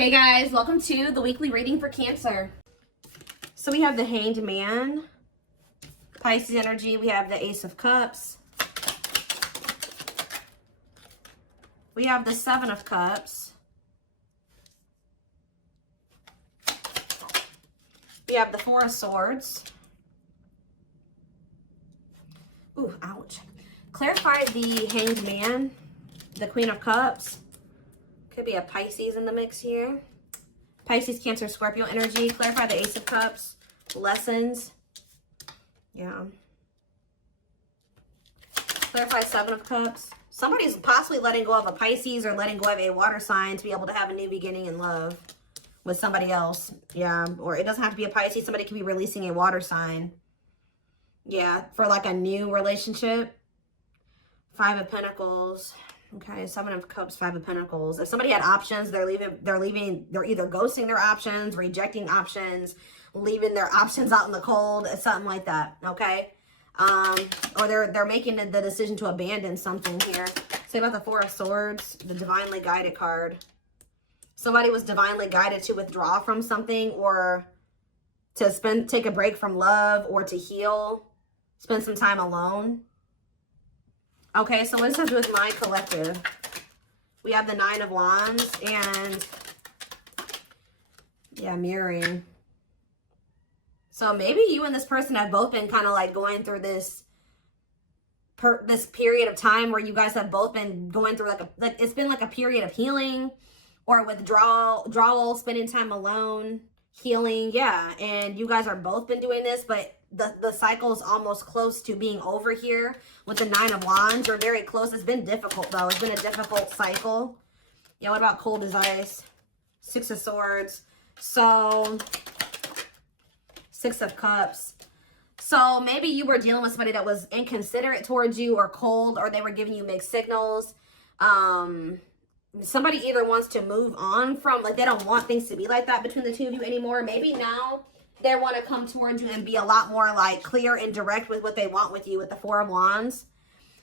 Hey guys, welcome to the weekly reading for Cancer. So we have the Hanged Man, Pisces energy. We have the Ace of Cups. We have the Seven of Cups. We have the Four of Swords. Ooh, ouch. Clarify the Hanged Man, the Queen of Cups. Could be a Pisces in the mix here. Pisces, Cancer, Scorpio energy. Clarify the Ace of Cups. Lessons. Yeah. Clarify Seven of Cups. Somebody's possibly letting go of a Pisces or letting go of a water sign to be able to have a new beginning in love with somebody else. Yeah. Or it doesn't have to be a Pisces. Somebody could be releasing a water sign. Yeah. For like a new relationship. Five of Pentacles. Okay, Seven of Cups, Five of Pentacles. If somebody had options, they're either ghosting their options, rejecting options, leaving their options out in the cold, something like that, okay? Or they're making the decision to abandon something here. Say about the Four of Swords, the Divinely Guided card. Somebody was divinely guided to withdraw from something or to take a break from love or to heal, spend some time alone. Okay, so what does this have to do with my collective? We have the Nine of Wands and, yeah, mirroring. So maybe you and this person have both been kind of like going through this period of time where you guys have both been going through like it's been like a period of healing or withdrawal, spending time alone, healing, yeah. And you guys are both been doing this, but the cycle is almost close to being over here with the Nine of Wands. You're very close. It's been difficult though. It's been a difficult cycle. Yeah, what about cold as ice? Six of Swords. So, Six of Cups. So maybe you were dealing with somebody that was inconsiderate towards you or cold, or they were giving you mixed signals. Somebody either wants to move on from, like they don't want things to be like that between the two of you anymore. Maybe now they want to come towards you and be a lot more like clear and direct with what they want with you with the Four of Wands.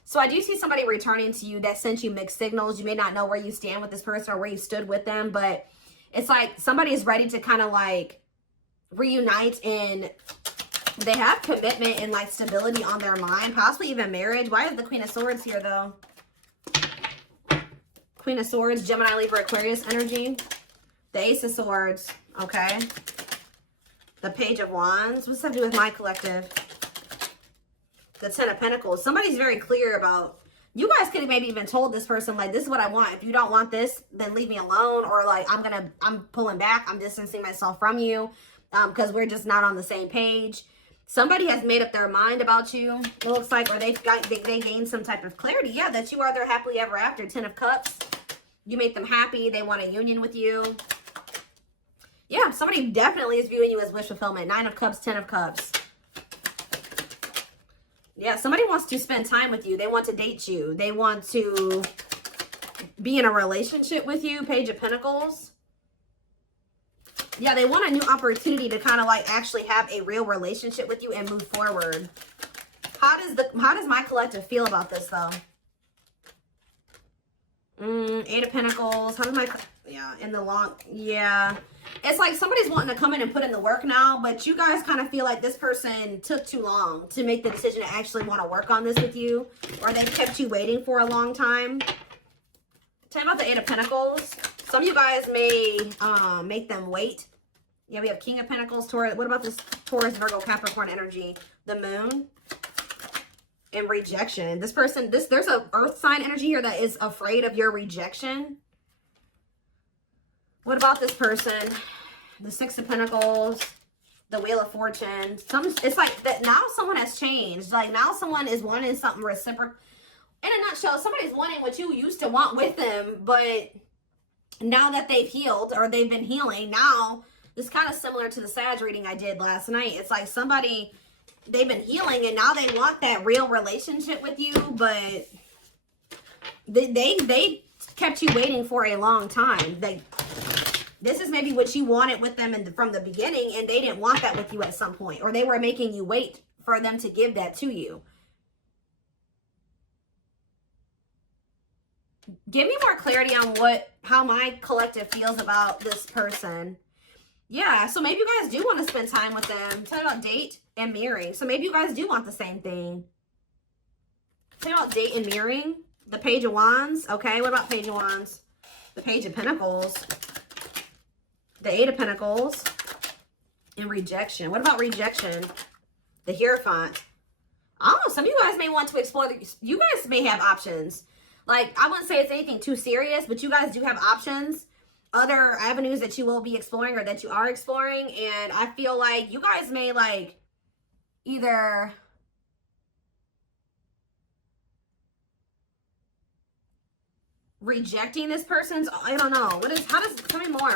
So I do see somebody returning to you that sent you mixed signals. You may not know where you stand with this person or where you stood with them, but it's like somebody is ready to kind of like reunite, and they have commitment and like stability on their mind, possibly even marriage. Why is the Queen of Swords here though? Queen of Swords, Gemini, Libra, Aquarius energy. The Ace of Swords, okay. The Page of Wands. What's that to do with my collective? The Ten of Pentacles. Somebody's very clear about, you guys could have maybe even told this person, like, this is what I want. If you don't want this, then leave me alone. Or like, I'm pulling back. I'm distancing myself from you because we're just not on the same page. Somebody has made up their mind about you, it looks like, or they gained some type of clarity. Yeah, that you are their happily ever after. Ten of Cups. You make them happy. They want a union with you. Yeah, somebody definitely is viewing you as wish fulfillment. Nine of Cups, Ten of Cups. Yeah, somebody wants to spend time with you. They want to date you. They want to be in a relationship with you. Page of Pentacles. Yeah, they want a new opportunity to kind of like actually have a real relationship with you and move forward. How does my collective feel about this though? Eight of Pentacles. How does my, yeah, in the long, yeah. It's like somebody's wanting to come in and put in the work now, but you guys kind of feel like this person took too long to make the decision to actually want to work on this with you, or they kept you waiting for a long time. Tell me about the Eight of Pentacles. Some of you guys may make them wait. Yeah, we have King of Pentacles, Taurus. What about this Taurus, Virgo, Capricorn energy? The Moon. And rejection. This person, there's a earth sign energy here that is afraid of your rejection. What about this person? The Six of Pentacles, the Wheel of Fortune. It's like that now someone has changed. Like now someone is wanting something reciprocal. In a nutshell, somebody's wanting what you used to want with them, but now that they've healed or they've been healing, now it's kind of similar to the Sag reading I did last night. It's like somebody, they've been healing and now they want that real relationship with you, but they kept you waiting for a long time. This is maybe what you wanted with them from the beginning, and they didn't want that with you at some point, or they were making you wait for them to give that to you. Give me more clarity on how my collective feels about this person. Yeah, so maybe you guys do want to spend time with them. Tell me about date and mirroring. So maybe you guys do want the same thing. Tell me about date and mirroring. The Page of Wands. Okay, what about Page of Wands? The Page of Pentacles. The Eight of Pentacles. And rejection. What about rejection? The Hierophant. Oh, some of you guys may want to explore. You guys may have options. Like, I wouldn't say it's anything too serious, but you guys do have options. Other avenues that you will be exploring or that you are exploring. And I feel like you guys may, like, either rejecting this person's, I don't know. How does, tell me more.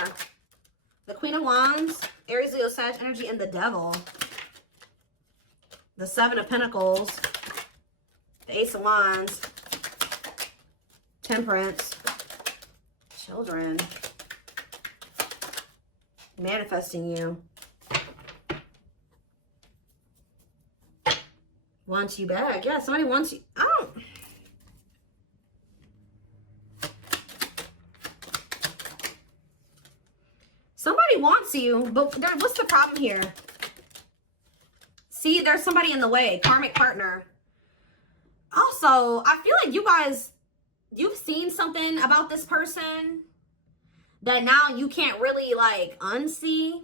The Queen of Wands, Aries, Leo, Sag energy, and the Devil. The Seven of Pentacles, the Ace of Wands, Temperance, Children, manifesting you, wants you back. Yeah, somebody wants you. I don't. Somebody wants you, but what's the problem here? See, there's somebody in the way. Karmic partner. Also, I feel like you guys, you've seen something about this person that now you can't really, like, unsee.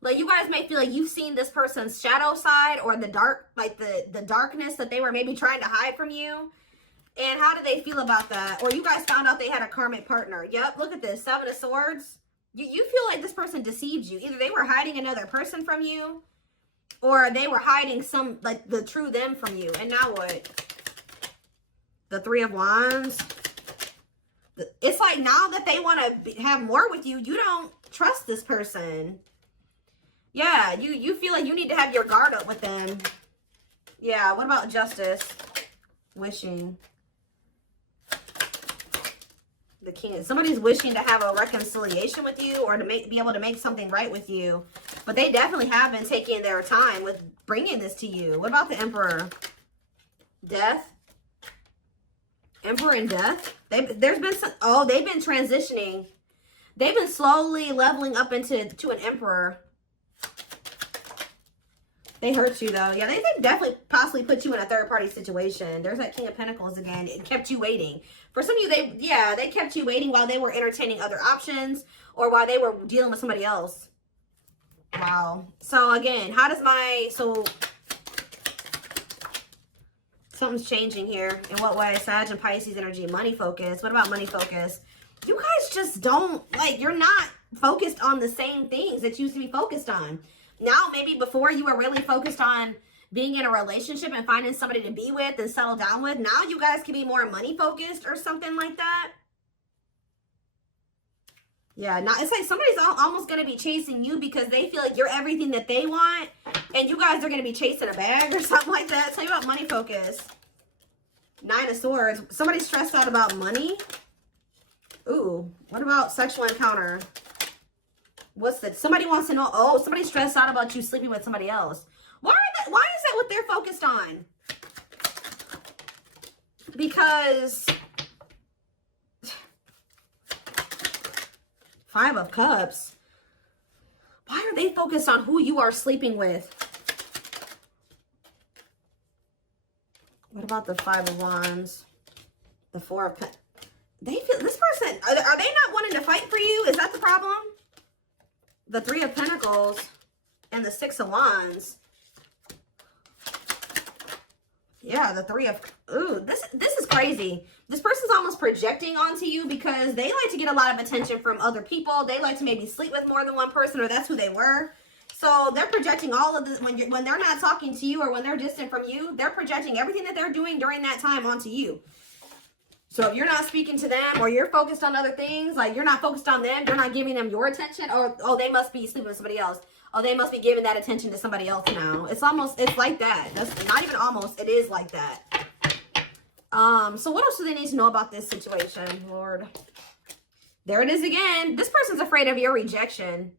Like, you guys may feel like you've seen this person's shadow side or the dark, like the darkness that they were maybe trying to hide from you. And how do they feel about that? Or you guys found out they had a karmic partner. Yep, look at this. Seven of Swords. You feel like this person deceived you. Either they were hiding another person from you, or they were hiding some, like, the true them from you. And now what? The Three of Wands. It's like now that they want to have more with you, you don't trust this person. Yeah, you feel like you need to have your guard up with them. Yeah, what about Justice? Wishing. The King. Somebody's wishing to have a reconciliation with you or to be able to make something right with you. But they definitely have been taking their time with bringing this to you. What about the Emperor? Death. Emperor and Death. There's been some, they've been transitioning. They've been slowly leveling up to an Emperor. They hurt you, though. Yeah, they definitely possibly put you in a third-party situation. There's that King of Pentacles again. It kept you waiting. For some of you, they kept you waiting while they were entertaining other options or while they were dealing with somebody else. Wow. So, again, how does something's changing here. In what way? Sag and Pisces energy. Money focus. What about money focus? You guys just don't, like, you're not focused on the same things that you used to be focused on. Now, maybe before you were really focused on being in a relationship and finding somebody to be with and settle down with. Now you guys can be more money focused or something like that. Yeah, now it's like somebody's almost going to be chasing you because they feel like you're everything that they want. And you guys are going to be chasing a bag or something like that. Tell you about money focus. Nine of Swords. Somebody's stressed out about money. Ooh, what about sexual encounter? What's that? Somebody wants to know. Oh, somebody's stressed out about you sleeping with somebody else. Why is that what they're focused on? Because Five of Cups. Why are they focused on who you are sleeping with? What about the Five of Wands? The Four of Pentacles. They feel this person. Are they not wanting to fight for you? Is that the problem? The Three of Pentacles and the Six of Wands. Yeah, the Three of... Ooh, this is crazy. This person's almost projecting onto you because they like to get a lot of attention from other people. They like to maybe sleep with more than one person, or that's who they were. So they're projecting all of this when they're not talking to you or when they're distant from you. They're projecting everything that they're doing during that time onto you. So if you're not speaking to them or you're focused on other things, like you're not focused on them, you're not giving them your attention, or, oh, they must be sleeping with somebody else. Oh, they must be giving that attention to somebody else now. It's like that. That's not even almost, it is like that. So what else do they need to know about this situation, Lord? There it is again. This person's afraid of your rejection.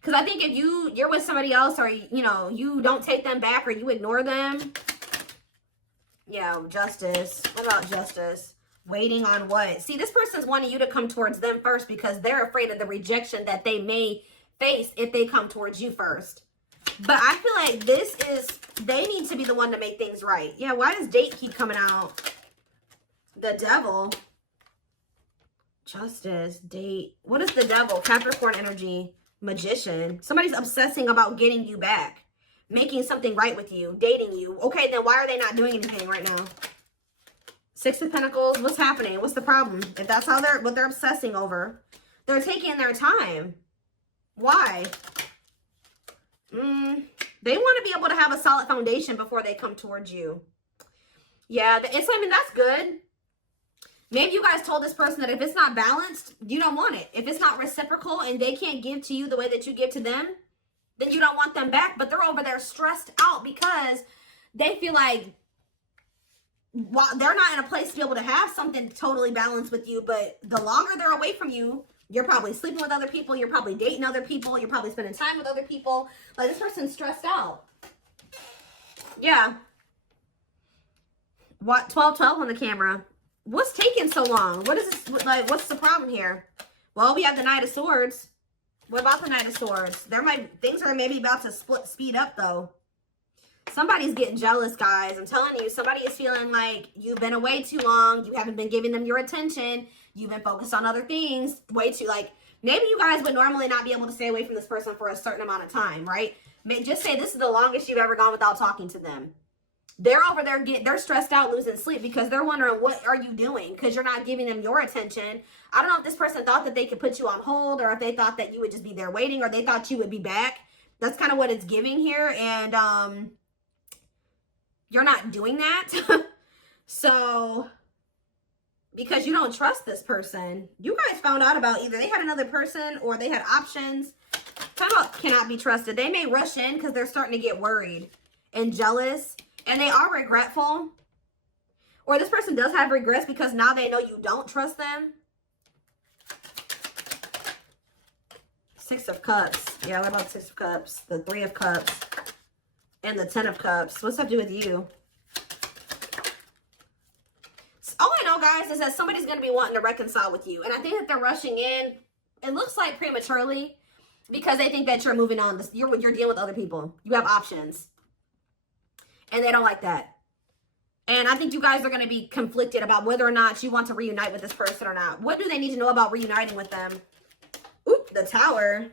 Because I think if you're with somebody else or, you know, you don't take them back or you ignore them, Yeah, justice. What about justice? Waiting on what? See, this person's wanting you to come towards them first because they're afraid of the rejection that they may face if they come towards you first. But I feel like this is, they need to be the one to make things right. Yeah, why does date keep coming out? The devil. Justice, date. What is the devil? Capricorn energy. Magician. Somebody's obsessing about getting you back. Making something right with you. Dating you. Okay, then why are they not doing anything right now? Six of Pentacles. What's happening? What's the problem? If that's how what they're obsessing over. They're taking their time. Why? They want to be able to have a solid foundation before they come towards you. Yeah, I mean, that's good. Maybe you guys told this person that if it's not balanced, you don't want it. If it's not reciprocal and they can't give to you the way that you give to them, then you don't want them back. But they're over there stressed out because they feel like while they're not in a place to be able to have something totally balanced with you, but the longer they're away from you, you're probably sleeping with other people, you're probably dating other people, you're probably spending time with other people. Like, this person's stressed out. Yeah. What? 12-12 on the camera. What's taking so long? What is this? Like, what's the problem here? Well, we have the Knight of Swords. What about the Knight of Swords? Things are maybe about to speed up, though. Somebody's getting jealous, guys. I'm telling you, somebody is feeling like you've been away too long. You haven't been giving them your attention. You've been focused on other things way too, like, maybe you guys would normally not be able to stay away from this person for a certain amount of time, right? Just say this is the longest you've ever gone without talking to them. They're over there, they're stressed out, losing sleep because they're wondering, what are you doing? Because you're not giving them your attention. I don't know if this person thought that they could put you on hold, or if they thought that you would just be there waiting, or they thought you would be back. That's kind of what it's giving here. And you're not doing that. So, because you don't trust this person. You guys found out about either they had another person or they had options. Talk about cannot be trusted. They may rush in because they're starting to get worried and jealous. And they are regretful. Or this person does have regrets because now they know you don't trust them. Six of Cups. Yeah, what about the Six of Cups? The Three of Cups. And the Ten of Cups. What's that do with you? All I know, guys, is that somebody's going to be wanting to reconcile with you. And I think that they're rushing in. It looks like prematurely. Because they think that you're moving on. You're dealing with other people. You have options. And they don't like that. And I think you guys are going to be conflicted about whether or not you want to reunite with this person or not. What do they need to know about reuniting with them? Oop, the Tower.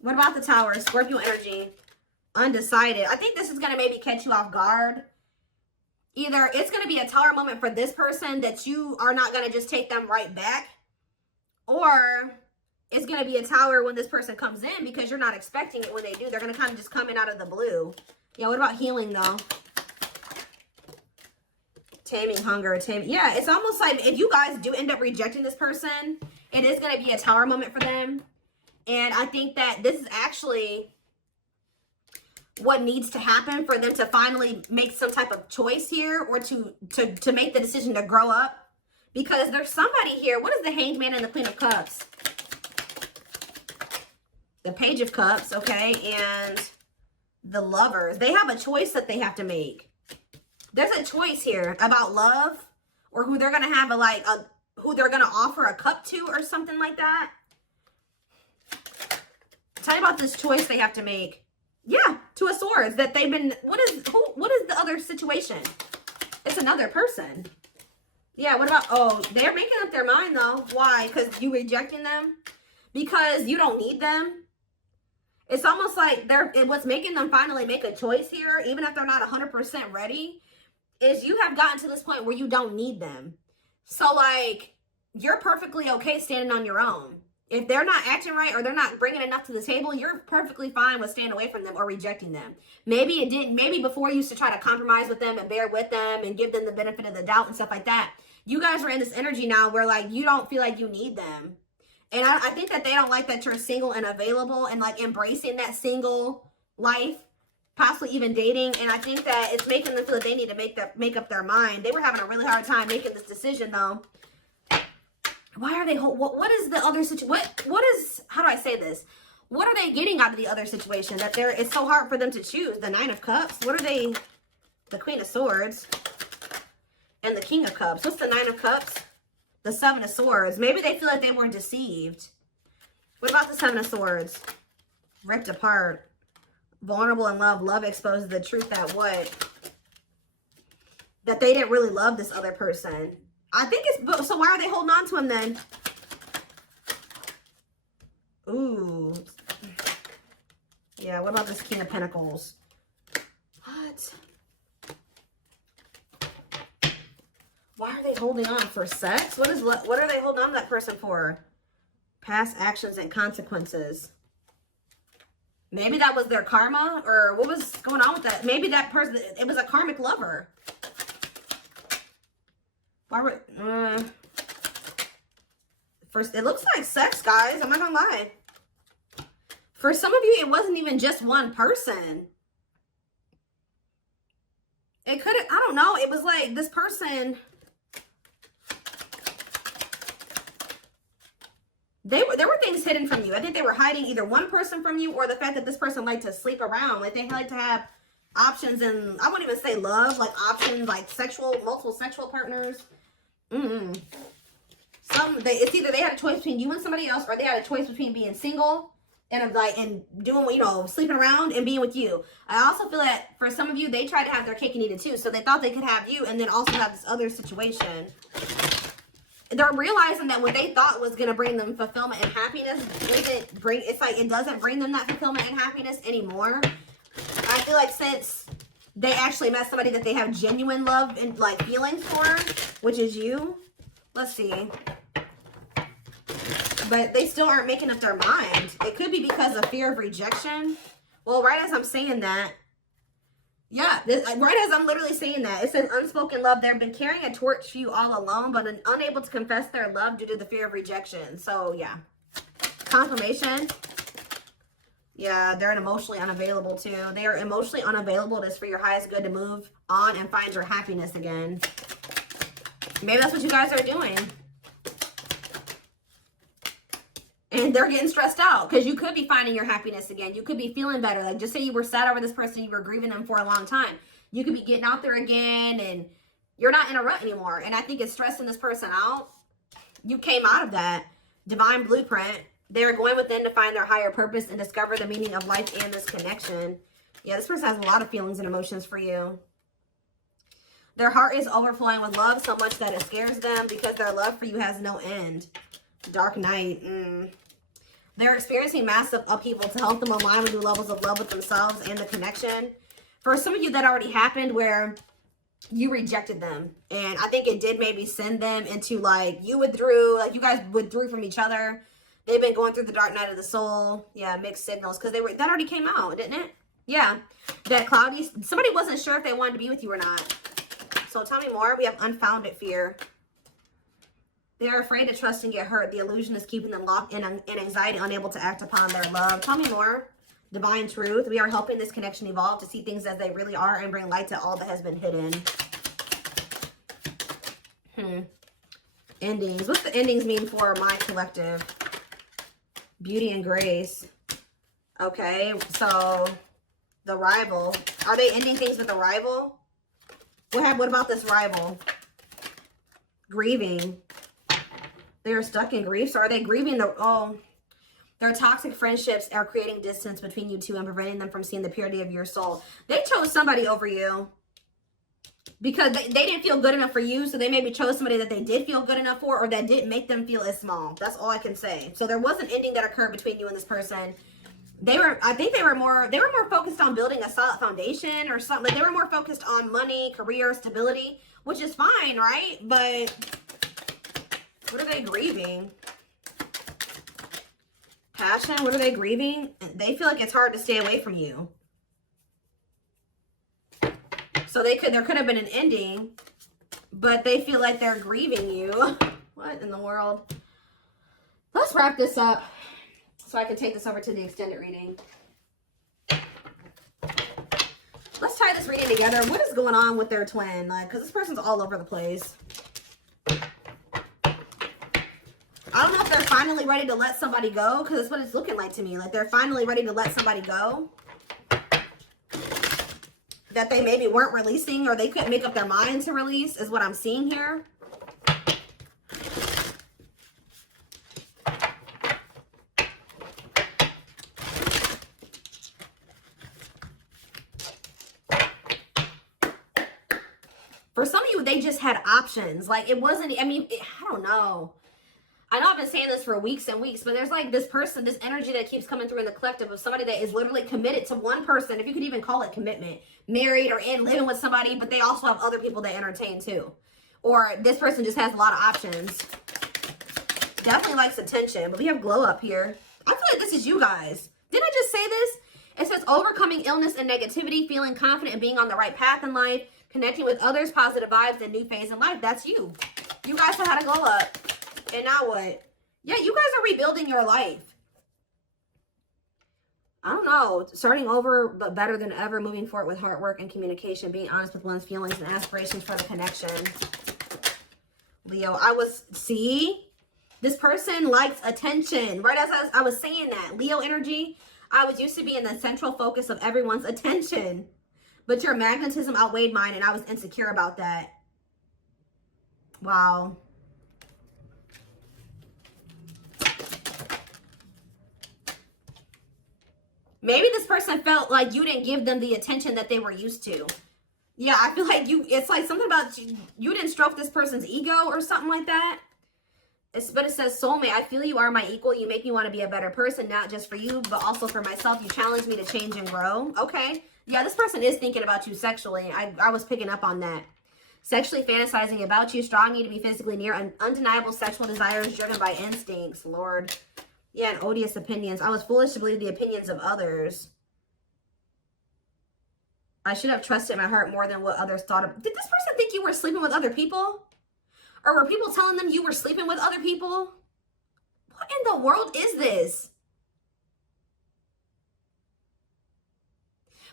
What about the Tower? Scorpio energy. Undecided. I think this is going to maybe catch you off guard. Either it's going to be a Tower moment for this person that you are not going to just take them right back. Or it's going to be a Tower when this person comes in because you're not expecting it when they do. They're going to kind of just come in out of the blue. Yeah, what about healing, though? Taming hunger. Yeah, it's almost like if you guys do end up rejecting this person, it is going to be a Tower moment for them. And I think that this is actually what needs to happen for them to finally make some type of choice here, or to make the decision to grow up. Because there's somebody here. What is the Hanged Man and the Queen of Cups? The Page of Cups, okay, and the Lovers. They have a choice that they have to make. There's a choice here about love, or who they're going to have who they're going to offer a cup to, or something like that. Tell me about this choice they have to make. Yeah, Two of Swords. That they've been, what is the other situation? It's another person. Yeah, what about, oh, they're making up their mind, though. Why? Because you rejecting them? Because you don't need them? It's almost like what's making them finally make a choice here, even if they're not 100% ready, is you have gotten to this point where you don't need them. So, like, you're perfectly okay standing on your own. If they're not acting right or they're not bringing enough to the table, you're perfectly fine with staying away from them or rejecting them. Maybe before you used to try to compromise with them and bear with them and give them the benefit of the doubt and stuff like that. You guys are in this energy now where, like, you don't feel like you need them. And I think that they don't like that you're single and available and, like, embracing that single life, possibly even dating. And I think that it's making them feel that they need to make up their mind. They were having a really hard time making this decision, though. Why are they, what is the other situation? What is, how do I say this? What are they getting out of the other situation that it's so hard for them to choose? The Nine of Cups? What are they the Queen of Swords, and the King of Cups. What's the Nine of Cups? The Seven of Swords. Maybe they feel like they were deceived. What about the Seven of Swords? Ripped apart. Vulnerable in love. Love exposes the truth that what? That they didn't really love this other person. I think it's... So why are they holding on to him then? Ooh. Yeah, what about this King of Pentacles? What? Why are they holding on? For sex? What are they holding on to that person for? Past actions and consequences. Maybe that was their karma, or what was going on with that? Maybe that person, it was a karmic lover. Why would, first, it looks like sex, guys. I'm not gonna lie. For some of you, it wasn't even just one person. It could have, I don't know. It was like this person, there were things hidden from you. I think they were hiding either one person from you or the fact that this person liked to sleep around. Like they like to have options, and I won't even say love, like options, like multiple sexual partners. It's either they had a choice between you and somebody else, or they had a choice between being single and doing, you know, sleeping around and being with you. I also feel that for some of you, they tried to have their cake and eat it too. So they thought they could have you and then also have this other situation. They're realizing that what they thought was going to bring them fulfillment and happiness it doesn't bring them that fulfillment and happiness anymore. I feel like since they actually met somebody that they have genuine love and like feelings for, which is you. Let's see. But they still aren't making up their mind. It could be because of fear of rejection. Well, right as I'm saying that, yeah, right as I'm literally saying that, it says unspoken love. They've been carrying a torch for you all alone, but unable to confess their love due to the fear of rejection. So, yeah. Confirmation. Yeah, they're emotionally unavailable too. They are emotionally unavailable. It's for your highest good to move on and find your happiness again. Maybe that's what you guys are doing. And they're getting stressed out because you could be finding your happiness again. You could be feeling better. Like just say you were sad over this person, you were grieving them for a long time. You could be getting out there again and you're not in a rut anymore. And I think it's stressing this person out. You came out of that divine blueprint. They're going within to find their higher purpose and discover the meaning of life and this connection. Yeah, this person has a lot of feelings and emotions for you. Their heart is overflowing with love so much that it scares them because their love for you has no end. Dark night. They're experiencing massive upheaval to help them align with new levels of love with themselves and the connection. For some of you, that already happened where you rejected them. And I think it did maybe send them into like, you withdrew, like you guys withdrew from each other. They've been going through the dark night of the soul. Yeah, mixed signals. Because that already came out, didn't it? Yeah. That cloudy, somebody wasn't sure if they wanted to be with you or not. So tell me more. We have unfounded fear. They're afraid to trust and get hurt. The illusion is keeping them locked in anxiety, unable to act upon their love. Tell me more. Divine truth. We are helping this connection evolve to see things as they really are and bring light to all that has been hidden. Endings. What's the endings mean for my collective? Beauty and grace. Okay, so the rival. Are they ending things with a rival? What about this rival? Grieving. They're stuck in grief. So are they grieving their toxic friendships are creating distance between you two and preventing them from seeing the purity of your soul. They chose somebody over you because they didn't feel good enough for you. So they maybe chose somebody that they did feel good enough for, or that didn't make them feel as small. That's all I can say. So there was an ending that occurred between you and this person. I think they were more focused on building a solid foundation or something. Like they were more focused on money, career, stability, which is fine, right? But what are they grieving? Passion. What are they grieving? They feel like it's hard to stay away from you. So there could have been an ending, but they feel like they're grieving you. What in the world? Let's wrap this up so I can take this over to the extended reading. Let's tie this reading together. What is going on with their twin? Like, because this person's all over the place. I don't know if they're finally ready to let somebody go, because that's what it's looking like to me. Like they're finally ready to let somebody go. that they maybe weren't releasing or they couldn't make up their mind to release is what I'm seeing here. For some of you, they just had options. Like, it wasn't, I mean, I don't know. I know I've been saying this for weeks and weeks, but there's like this person, this energy that keeps coming through in the collective of somebody that is literally committed to one person, if you could even call it commitment, married or in living with somebody, but they also have other people they entertain too. Or this person just has a lot of options. Definitely likes attention, but we have glow up here. I feel like this is you guys. Didn't I just say this? It says overcoming illness and negativity, feeling confident and being on the right path in life, connecting with others, positive vibes, and new phase in life. That's you. You guys know how to glow up. And now what? Yeah, you guys are rebuilding your life. I don't know. Starting over, but better than ever. Moving forward with hard work and communication. Being honest with one's feelings and aspirations for the connection. Leo, see? This person likes attention. Right as I was saying that. Leo energy. I was used to be in the central focus of everyone's attention. But your magnetism outweighed mine, and I was insecure about that. Wow. Maybe this person felt like you didn't give them the attention that they were used to. Yeah, I feel like it's like something about you didn't stroke this person's ego or something like that. But it says, soulmate, I feel you are my equal. You make me want to be a better person, not just for you, but also for myself. You challenge me to change and grow. Okay. Yeah, this person is thinking about you sexually. I was picking up on that. Sexually fantasizing about you, strong need to be physically near, undeniable sexual desires driven by instincts. Lord. Yeah, and odious opinions. I was foolish to believe the opinions of others. I should have trusted my heart more than what others thought of. Did this person think you were sleeping with other people? Or were people telling them you were sleeping with other people? What in the world is this?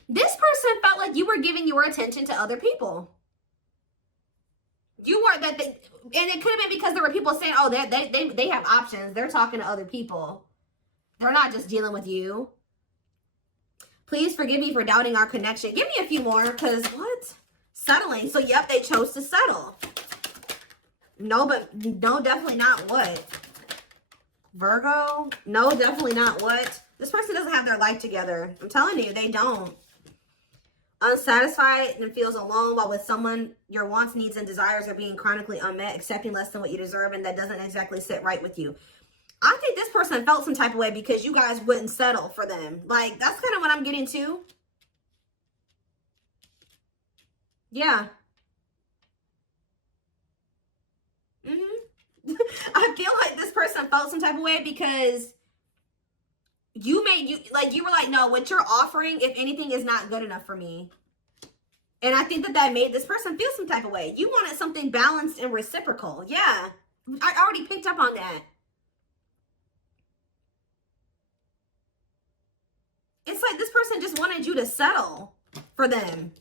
This person felt like you were giving your attention to other people. You weren't and it could have been because there were people saying, oh, they have options. They're talking to other people. They're not just dealing with you. Please forgive me for doubting our connection. Give me a few more, because what? Settling. So, yep, they chose to settle. No, but no, definitely not what? Virgo? No, definitely not what? This person doesn't have their life together. I'm telling you, they don't. Unsatisfied and feels alone while with someone, your wants, needs, and desires are being chronically unmet, accepting less than what you deserve, and that doesn't exactly sit right with you. I think this person felt some type of way because you guys wouldn't settle for them. Like, that's kind of what I'm getting to. Yeah. I feel like this person felt some type of way because you were like, no, what you're offering, if anything, is not good enough for me. And I think that made this person feel some type of way. You wanted something balanced and reciprocal. Yeah. I already picked up on that. It's like this person just wanted you to settle for them.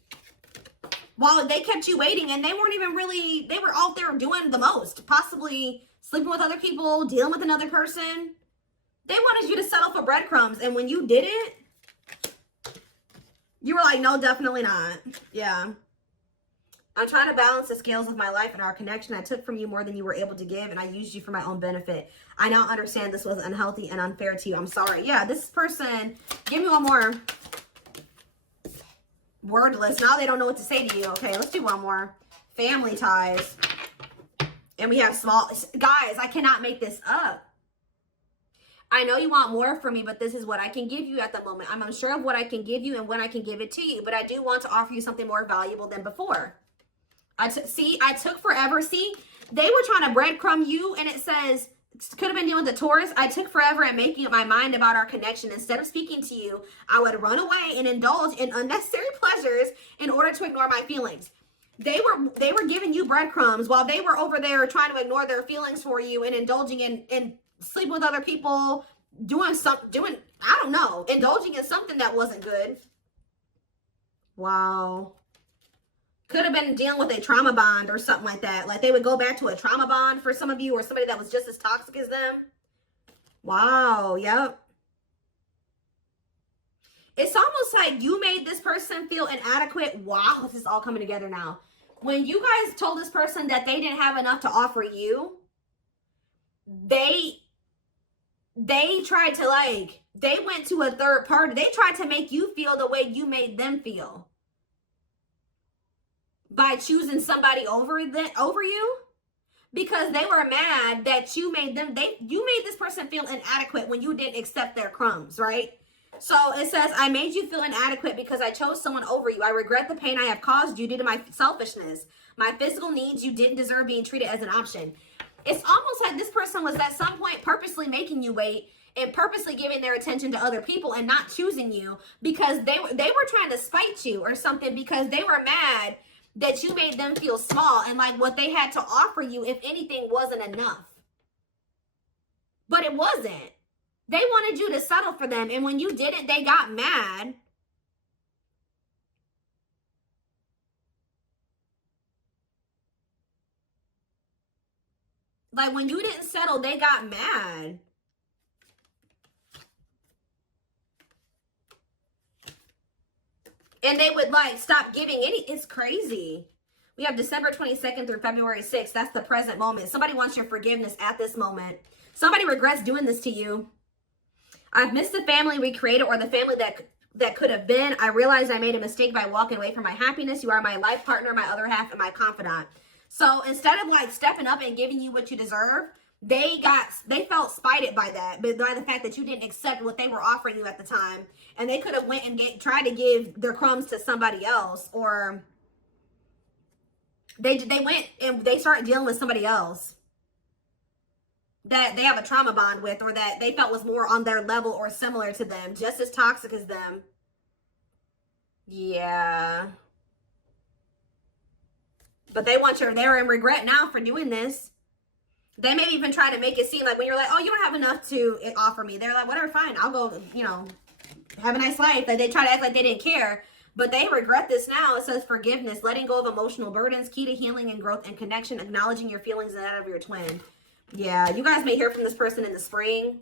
While they kept you waiting, and they weren't even really, they were out there doing the most. Possibly sleeping with other people, dealing with another person. They wanted you to settle for breadcrumbs. And when you didn't, you were like, no, definitely not. Yeah. I'm trying to balance the scales of my life and our connection. I took from you more than you were able to give, and I used you for my own benefit. I now understand this was unhealthy and unfair to you. I'm sorry. Yeah, this person, give me one more. Wordless. Now they don't know what to say to you. Okay, let's do one more. Family ties. And we have small... Guys, I cannot make this up. I know you want more from me, but this is what I can give you at the moment. I'm unsure of what I can give you and when I can give it to you, but I do want to offer you something more valuable than before. I took forever. See, they were trying to breadcrumb you, and it says, could have been dealing with the Taurus. I took forever at making up my mind about our connection. Instead of speaking to you, I would run away and indulge in unnecessary pleasures in order to ignore my feelings. They were giving you breadcrumbs while they were over there trying to ignore their feelings for you and indulging in sleeping with other people, I don't know, indulging in something that wasn't good. Wow. Could have been dealing with a trauma bond or something like that. Like they would go back to a trauma bond for some of you, or somebody that was just as toxic as them. Wow. Yep. It's almost like you made this person feel inadequate. Wow, this is all coming together now. When you guys told this person that they didn't have enough to offer you, they tried to, like, they went to a third party. They tried to make you feel the way you made them feel by choosing somebody over you, because they were mad that you made them, you made this person feel inadequate when you didn't accept their crumbs, right? So it says, I made you feel inadequate because I chose someone over you. I regret the pain I have caused you due to my selfishness. My physical needs, you didn't deserve being treated as an option. It's almost like this person was at some point purposely making you wait and purposely giving their attention to other people and not choosing you because they were trying to spite you or something, because they were mad that you made them feel small and like what they had to offer you, if anything, wasn't enough. But it wasn't. They wanted you to settle for them, and when you didn't, they got mad. Like, when you didn't settle, they got mad. And they would, like, stop giving any. It's crazy. We have December 22nd through February 6th. That's the present moment. Somebody wants your forgiveness at this moment. Somebody regrets doing this to you. I've missed the family we created, or the family that could have been. I realized I made a mistake by walking away from my happiness. You are my life partner, my other half, and my confidant. So instead of, like, stepping up and giving you what you deserve, they felt spited by that, but by the fact that you didn't accept what they were offering you at the time. And they could have went and tried to give their crumbs to somebody else, or they went and they started dealing with somebody else that they have a trauma bond with, or that they felt was more on their level or similar to them, just as toxic as them. Yeah. But they're in regret now for doing this. They may even try to make it seem like when you're like, oh, you don't have enough to offer me. They're like, whatever, fine. I'll go, you know, have a nice life. Like, they try to act like they didn't care. But they regret this now. It says forgiveness, letting go of emotional burdens, key to healing and growth and connection, acknowledging your feelings and that of your twin. Yeah, you guys may hear from this person in the spring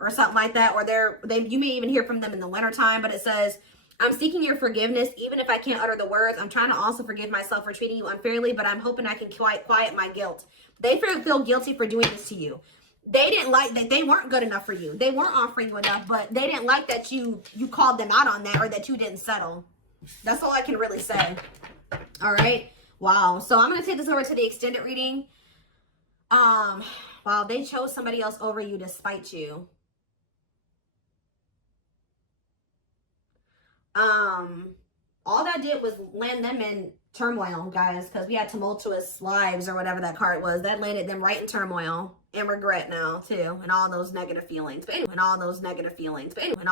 or something like that. Or you may even hear from them in the wintertime. But it says, I'm seeking your forgiveness, even if I can't utter the words. I'm trying to also forgive myself for treating you unfairly, but I'm hoping I can quiet my guilt. They feel guilty for doing this to you. They didn't like that. They weren't good enough for you. They weren't offering you enough, but they didn't like that you called them out on that, or that you didn't settle. That's all I can really say. All right. Wow. So I'm going to take this over to the extended reading. Wow, they chose somebody else over you to spite you. All that did was land them in turmoil, guys, because we had tumultuous lives, or whatever that card was. That landed them right in turmoil and regret now too, and all those negative feelings. But anyway,